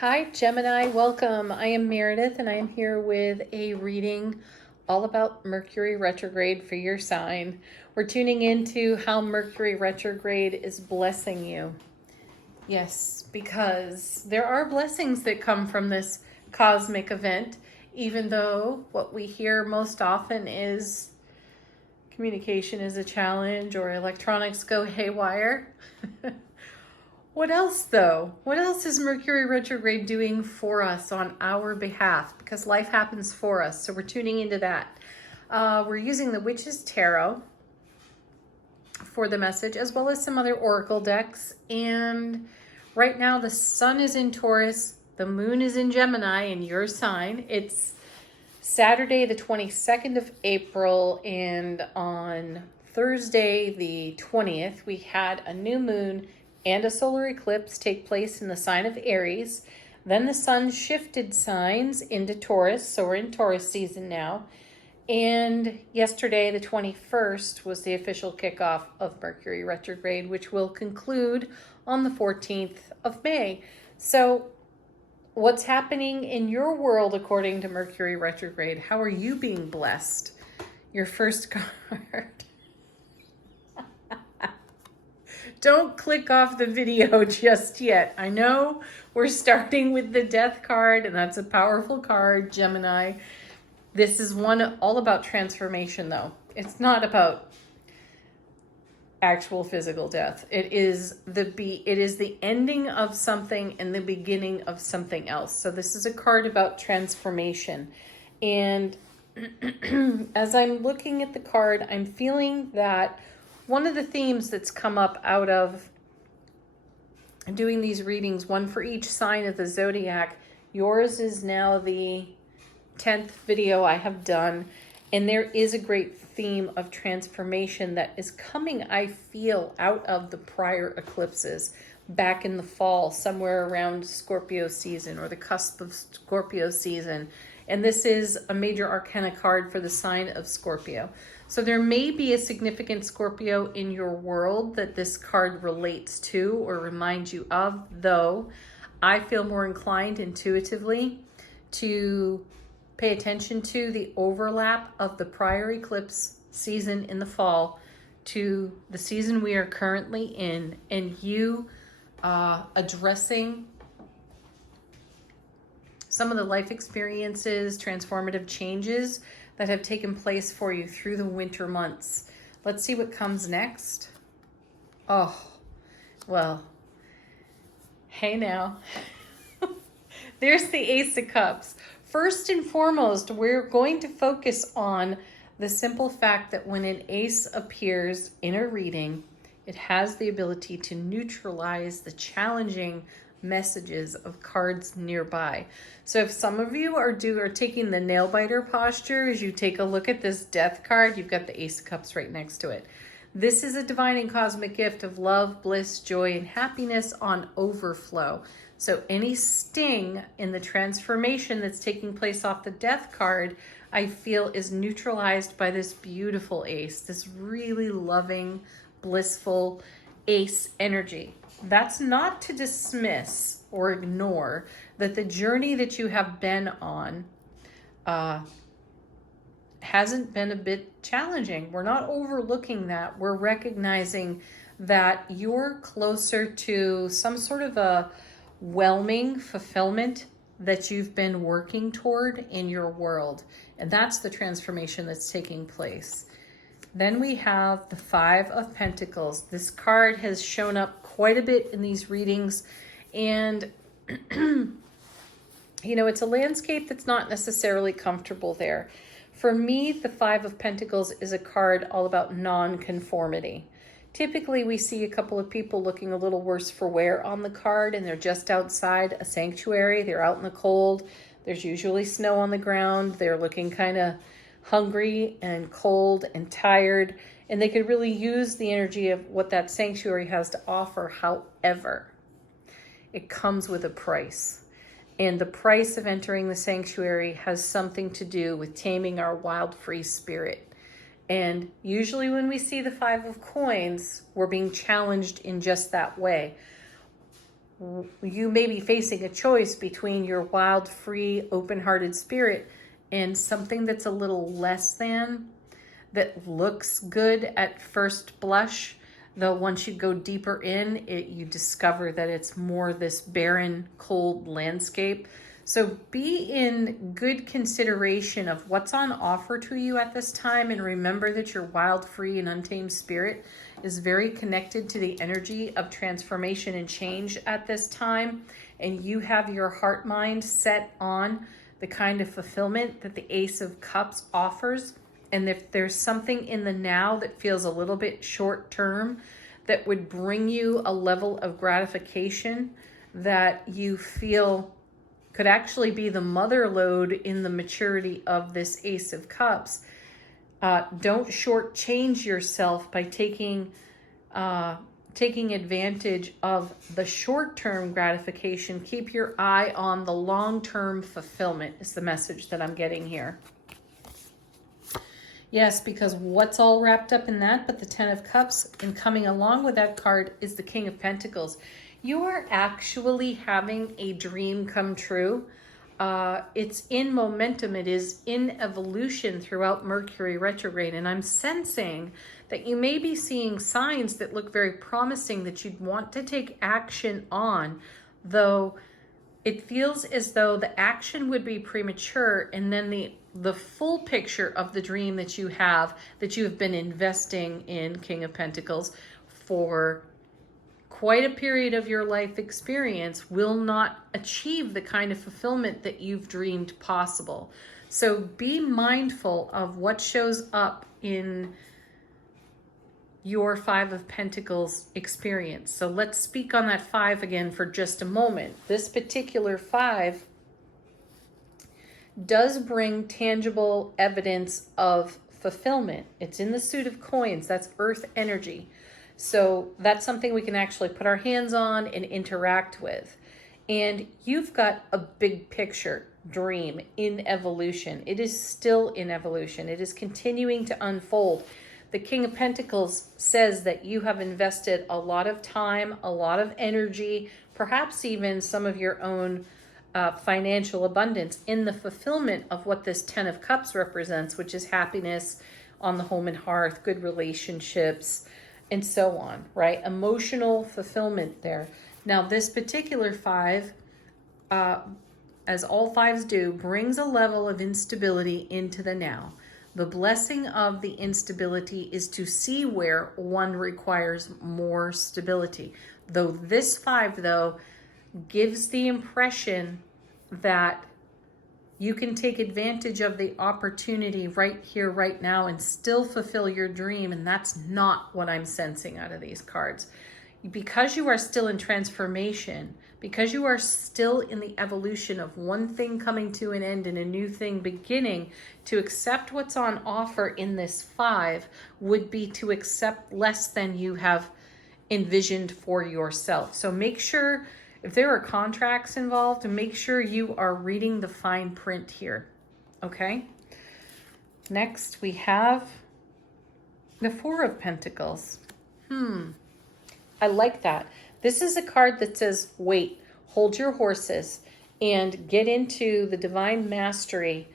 Hi, Gemini. Welcome. I am Meredith, and I am here with a reading all about Mercury retrograde for your sign. We're tuning into how Mercury retrograde is blessing you. Yes, because there are blessings that come from this cosmic event, even though what we hear most often is communication is a challenge or electronics go haywire. What else, though? What else is Mercury retrograde doing for us on our behalf? Because life happens for us, so we're tuning into that. We're using the Witch's Tarot for the message, as well as some other oracle decks. And right now, the sun is in Taurus, the moon is in Gemini, in your sign. It's Saturday, the 22nd of April, and on Thursday, the 20th, we had a new moon and a solar eclipse take place in the sign of Aries. Then the sun shifted signs into Taurus, so we're in Taurus season now. And yesterday, the 21st, was the official kickoff of Mercury retrograde, which will conclude on the 14th of May. So what's happening in your world according to Mercury retrograde? How are you being blessed? Your first card. Don't click off the video just yet. I know we're starting with the Death card, and that's a powerful card, Gemini. This is one all about transformation, though. It's not about actual physical death. It is the ending of something and the beginning of something else. So this is a card about transformation. And as I'm looking at the card, I'm feeling that one of the themes that's come up out of doing these readings, one for each sign of the zodiac, yours is now the 10th video I have done, and there is a great theme of transformation that is coming, I feel, out of the prior eclipses back in the fall, somewhere around Scorpio season or the cusp of Scorpio season. And this is a major arcana card for the sign of Scorpio. So there may be a significant Scorpio in your world that this card relates to or reminds you of, though I feel more inclined intuitively to pay attention to the overlap of the prior eclipse season in the fall to the season we are currently in, and you addressing some of the life experiences, transformative changes that have taken place for you through the winter months. Let's see what comes next. Oh, well, hey now. There's the Ace of Cups. First and foremost, we're going to focus on the simple fact that when an ace appears in a reading, it has the ability to neutralize the challenging messages of cards nearby. So if some of you are taking the nail biter posture as you take a look at this Death card, you've got the Ace of Cups right next to it. This is a divine and cosmic gift of love, bliss, joy, and happiness on overflow. So any sting in the transformation that's taking place off the Death card, I feel is neutralized by this beautiful ace, this really loving, blissful ace energy. That's not to dismiss or ignore that the journey that you have been on hasn't been a bit challenging. We're not overlooking that. We're recognizing that you're closer to some sort of a whelming fulfillment that you've been working toward in your world. And that's the transformation that's taking place. Then we have the Five of Pentacles. This card has shown up quite a bit in these readings. And, it's a landscape that's not necessarily comfortable there. For me, the Five of Pentacles is a card all about non-conformity. Typically, we see a couple of people looking a little worse for wear on the card, and they're just outside a sanctuary. They're out in the cold. There's usually snow on the ground. They're looking kind of hungry and cold and tired, and they could really use the energy of what that sanctuary has to offer. However, it comes with a price. And the price of entering the sanctuary has something to do with taming our wild, free spirit. And usually when we see the Five of Coins, we're being challenged in just that way. you may be facing a choice between your wild, free, open-hearted spirit and something that's a little less than, that looks good at first blush, though once you go deeper in it, you discover that it's more this barren, cold landscape. So be in good consideration of what's on offer to you at this time, and remember that your wild, free, and untamed spirit is very connected to the energy of transformation and change at this time, and you have your heart mind set on the kind of fulfillment that the Ace of Cups offers. And if there's something in the now that feels a little bit short term that would bring you a level of gratification that you feel could actually be the mother lode in the maturity of this Ace of Cups, don't shortchange yourself by taking advantage of the short-term gratification. Keep your eye on the long-term fulfillment is the message that I'm getting here. Yes, because what's all wrapped up in that but the Ten of Cups, and coming along with that card is the King of Pentacles. You are actually having a dream come true. It's in momentum. It is in evolution throughout Mercury retrograde. And I'm sensing that you may be seeing signs that look very promising that you'd want to take action on, though it feels as though the action would be premature, and then the full picture of the dream that you have been investing in, King of Pentacles, for quite a period of your life experience will not achieve the kind of fulfillment that you've dreamed possible. So be mindful of what shows up in your Five of Pentacles experience. So let's speak on that 5 again for just a moment. This particular 5 does bring tangible evidence of fulfillment. It's in the suit of coins. That's earth energy. So that's something we can actually put our hands on and interact with. And you've got a big picture dream in evolution. It is still in evolution. It is continuing to unfold. The King of Pentacles says that you have invested a lot of time, a lot of energy, perhaps even some of your own financial abundance in the fulfillment of what this Ten of Cups represents, which is happiness on the home and hearth, good relationships, and so on, right? Emotional fulfillment there. Now, this particular 5, as all 5s do, brings a level of instability into the now. The blessing of the instability is to see where one requires more stability. Though this 5, though, gives the impression that you can take advantage of the opportunity right here, right now, and still fulfill your dream. And that's not what I'm sensing out of these cards. Because you are still in transformation, because you are still in the evolution of one thing coming to an end and a new thing beginning, to accept what's on offer in this 5 would be to accept less than you have envisioned for yourself. So make sure, if there are contracts involved, to make sure you are reading the fine print here, okay? Next, we have the 4 of Pentacles. I like that. This is a card that says, wait, hold your horses, and get into the divine mastery,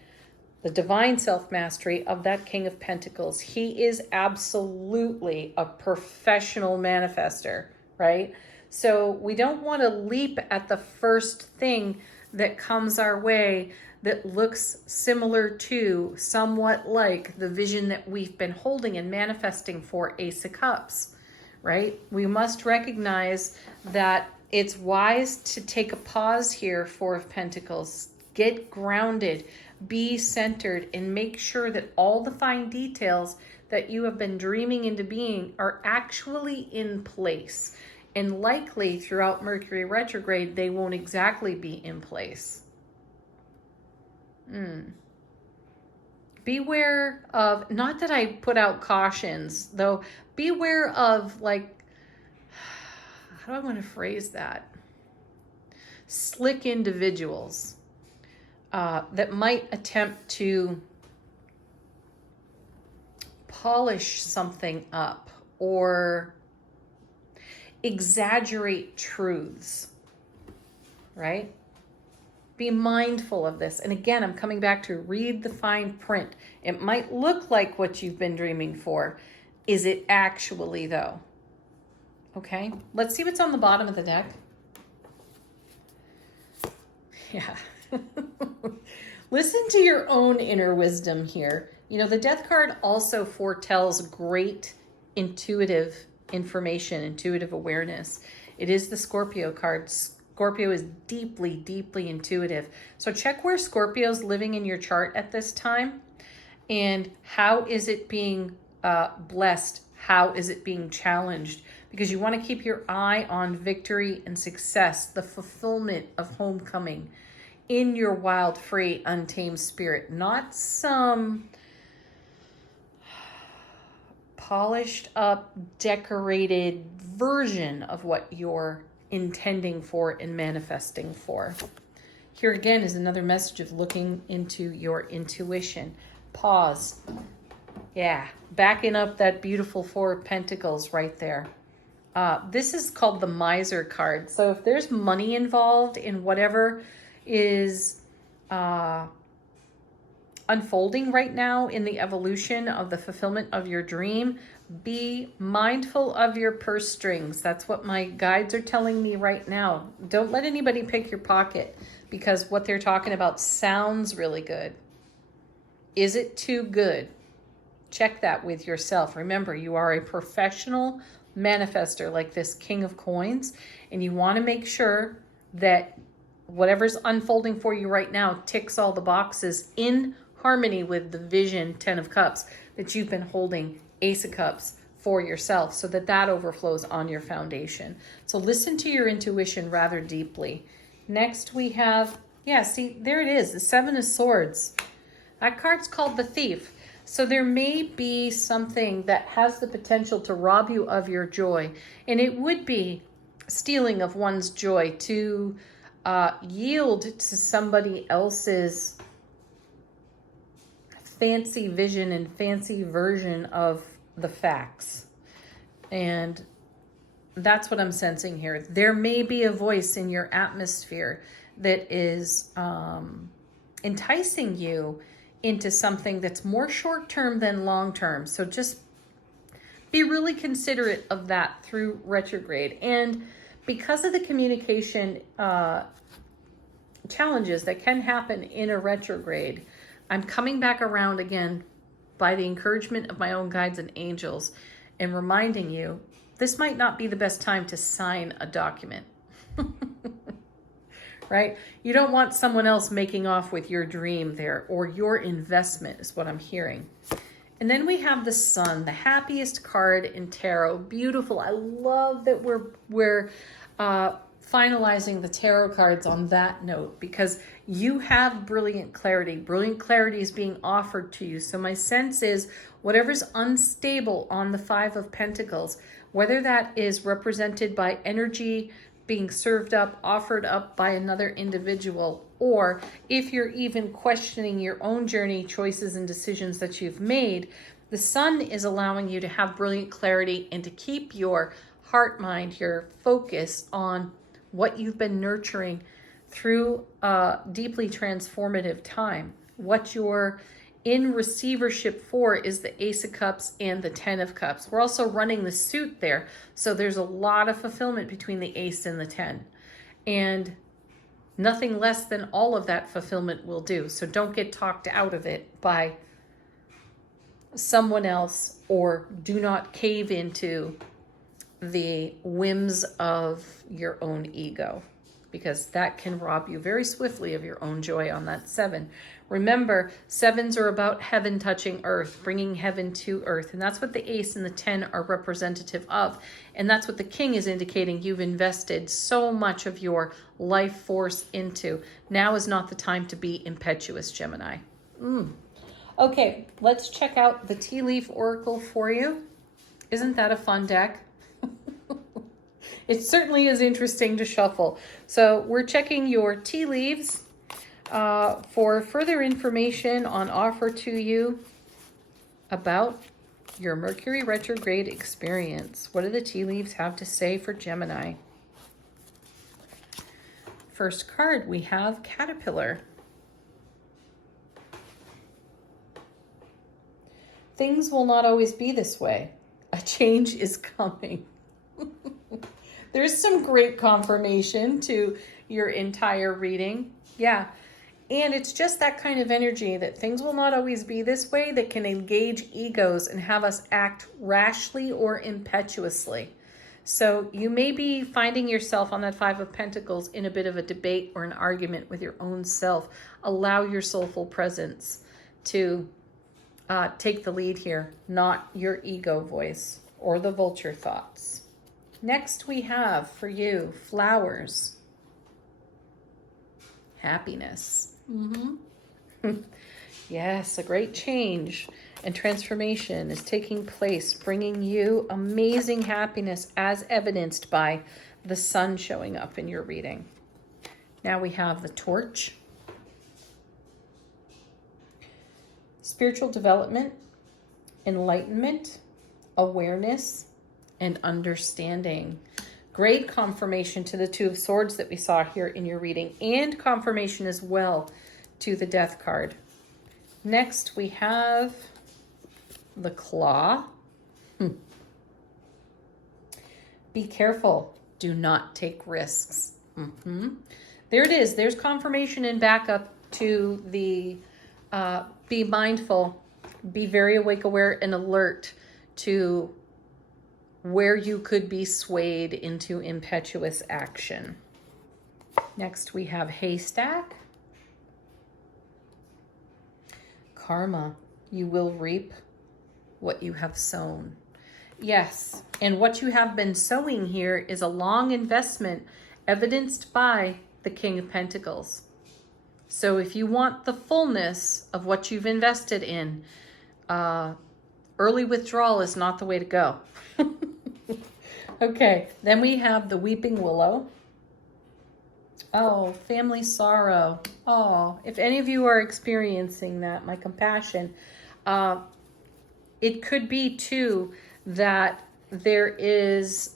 the divine self-mastery of that King of Pentacles. He is absolutely a professional manifester, right? So we don't want to leap at the first thing that comes our way that looks similar to, somewhat like, the vision that we've been holding and manifesting for Ace of Cups, right? We must recognize that it's wise to take a pause here, 4 of Pentacles. Get grounded, be centered, and make sure that all the fine details that you have been dreaming into being are actually in place. And likely throughout Mercury retrograde, they won't exactly be in place. Beware of, not that I put out cautions, though, beware of, like, how do I want to phrase that? Slick individuals that might attempt to polish something up or exaggerate truths, right? Be mindful of this. And again, I'm coming back to read the fine print. It might look like what you've been dreaming for. Is it actually, though? Okay, let's see what's on the bottom of the deck. Yeah. Listen to your own inner wisdom here. You know, the Death card also foretells great intuitive information, intuitive awareness. It is the Scorpio card. Scorpio is deeply, deeply intuitive. So check where Scorpio's living in your chart at this time and how is it being blessed? How is it being challenged? Because you want to keep your eye on victory and success, the fulfillment of homecoming in your wild, free, untamed spirit, not some polished up, decorated version of what you're intending for and manifesting for. Here again is another message of looking into your intuition. Pause. Yeah, backing up that beautiful Four of Pentacles right there. This is called the Miser card. So if there's money involved in whatever is unfolding right now in the evolution of the fulfillment of your dream, be mindful of your purse strings. That's what my guides are telling me right now. Don't let anybody pick your pocket because what they're talking about sounds really good. Is it too good? Check that with yourself. Remember, you are a professional manifester like this King of Coins, and you want to make sure that whatever's unfolding for you right now ticks all the boxes in harmony with the vision, 10 of Cups, that you've been holding, Ace of Cups, for yourself, so that that overflows on your foundation. So listen to your intuition rather deeply. Next we have, yeah, see, there it is, the Seven of Swords. That card's called the Thief. So there may be something that has the potential to rob you of your joy. And it would be stealing of one's joy to yield to somebody else's fancy vision and fancy version of the facts. And that's what I'm sensing here. There may be a voice in your atmosphere that is enticing you into something that's more short-term than long-term. So just be really considerate of that through retrograde. And because of the communication challenges that can happen in a retrograde, I'm coming back around again by the encouragement of my own guides and angels and reminding you, this might not be the best time to sign a document. Right? You don't want someone else making off with your dream there, or your investment is what I'm hearing. And then we have the Sun, the happiest card in tarot. Beautiful. I love that we're finalizing the tarot cards on that note, because you have brilliant clarity. Brilliant clarity is being offered to you. So my sense is whatever's unstable on the Five of Pentacles, whether that is represented by energy being served up, offered up by another individual, or if you're even questioning your own journey, choices, and decisions that you've made, the Sun is allowing you to have brilliant clarity and to keep your heart, mind, your focus on what you've been nurturing through a deeply transformative time. What you're in receivership for is the Ace of Cups and the 10 of Cups. We're also running the suit there. So there's a lot of fulfillment between the Ace and the 10. And nothing less than all of that fulfillment will do. So don't get talked out of it by someone else, or do not cave into the whims of your own ego, because that can rob you very swiftly of your own joy on that 7. Remember, 7s are about heaven touching earth, bringing heaven to earth. And that's what the Ace and the 10 are representative of. And that's what the King is indicating you've invested so much of your life force into. Now is not the time to be impetuous, Gemini. Okay, let's check out the Tea Leaf Oracle for you. Isn't that a fun deck? It certainly is interesting to shuffle. So we're checking your tea leaves for further information on offer to you about your Mercury retrograde experience. What do the tea leaves have to say for Gemini? first card, we have Caterpillar. Things will not always be this way. A change is coming. There's some great confirmation to your entire reading. Yeah. And it's just that kind of energy that things will not always be this way, that can engage egos and have us act rashly or impetuously. So you may be finding yourself on that Five of Pentacles in a bit of a debate or an argument with your own self. Allow your soulful presence to take the lead here, not your ego voice or the vulture thoughts. Next we have for you, flowers. Happiness. Yes, a great change and transformation is taking place, bringing you amazing happiness as evidenced by the sun showing up in your reading. Now we have the torch. Spiritual development, enlightenment, awareness, and understanding. Great confirmation to the Two of Swords that we saw here in your reading, and confirmation as well to the Death card. Next, we have the Claw. Be careful. Do not take risks. There it is. There's confirmation and backup to the be mindful, be very awake, aware, and alert to where you could be swayed into impetuous action. Next, we have Haystack. Karma. You will reap what you have sown. Yes, and what you have been sowing here is a long investment evidenced by the King of Pentacles. So if you want the fullness of what you've invested in, early withdrawal is not the way to go. Okay, then we have the Weeping Willow. Oh, family sorrow. Oh, if any of you are experiencing that, my compassion. It could be too that there is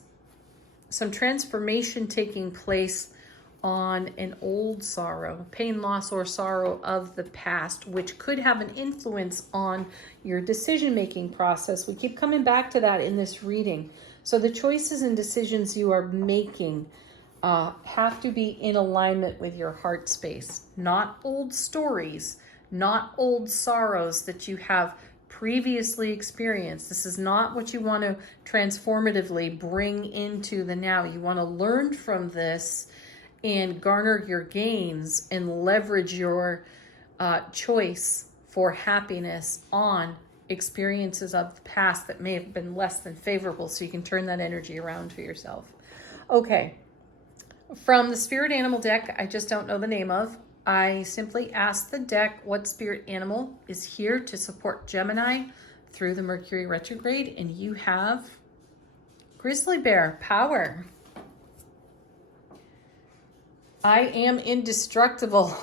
some transformation taking place on an old sorrow, pain, loss, or sorrow of the past, which could have an influence on your decision-making process. We keep coming back to that in this reading. So the choices and decisions you are making have to be in alignment with your heart space, not old stories, not old sorrows that you have previously experienced. This is not what you want to transformatively bring into the now. You want to learn from this and garner your gains and leverage your choice for happiness on experiences of the past that may have been less than favorable, so you can turn that energy around for yourself. Okay, from the spirit animal deck, I just don't know the name of, I simply asked the deck what spirit animal is here to support Gemini through the Mercury retrograde, and you have Grizzly Bear, power. I am indestructible.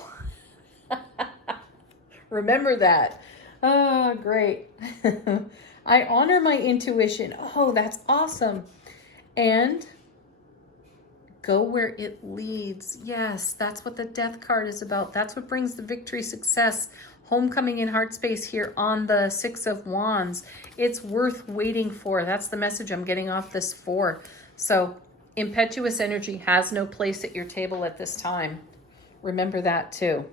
Remember that. Oh, great. I honor my intuition. Oh, that's awesome. And go where it leads. Yes, that's what the Death card is about. That's what brings the victory, success, homecoming in heart space here on the Six of Wands. It's worth waiting for. That's the message I'm getting off this for. So impetuous energy has no place at your table at this time. Remember that too.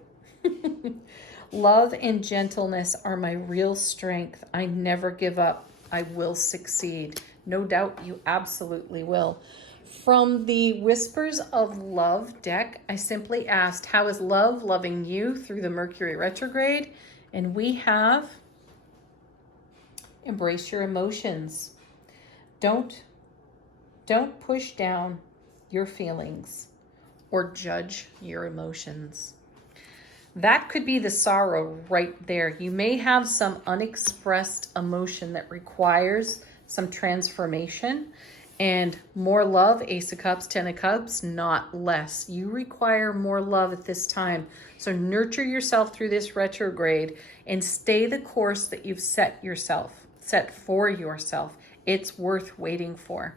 Love and gentleness are my real strength. I never give up. I will succeed. No doubt you absolutely will. From the Whispers of Love deck, I simply asked, how is love loving you through the Mercury retrograde? And we have embrace your emotions. Don't push down your feelings or judge your emotions. That could be the sorrow right there. You may have some unexpressed emotion that requires some transformation and more love. Ace of Cups, Ten of Cups, not less. You require more love at this time. So nurture yourself through this retrograde and stay the course that you've set for yourself. It's worth waiting for.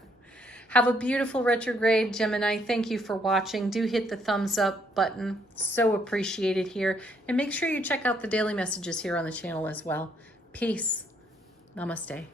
Have a beautiful retrograde, Gemini. Thank you for watching. Do hit the thumbs up button. So appreciated here. And make sure you check out the daily messages here on the channel as well. Peace. Namaste.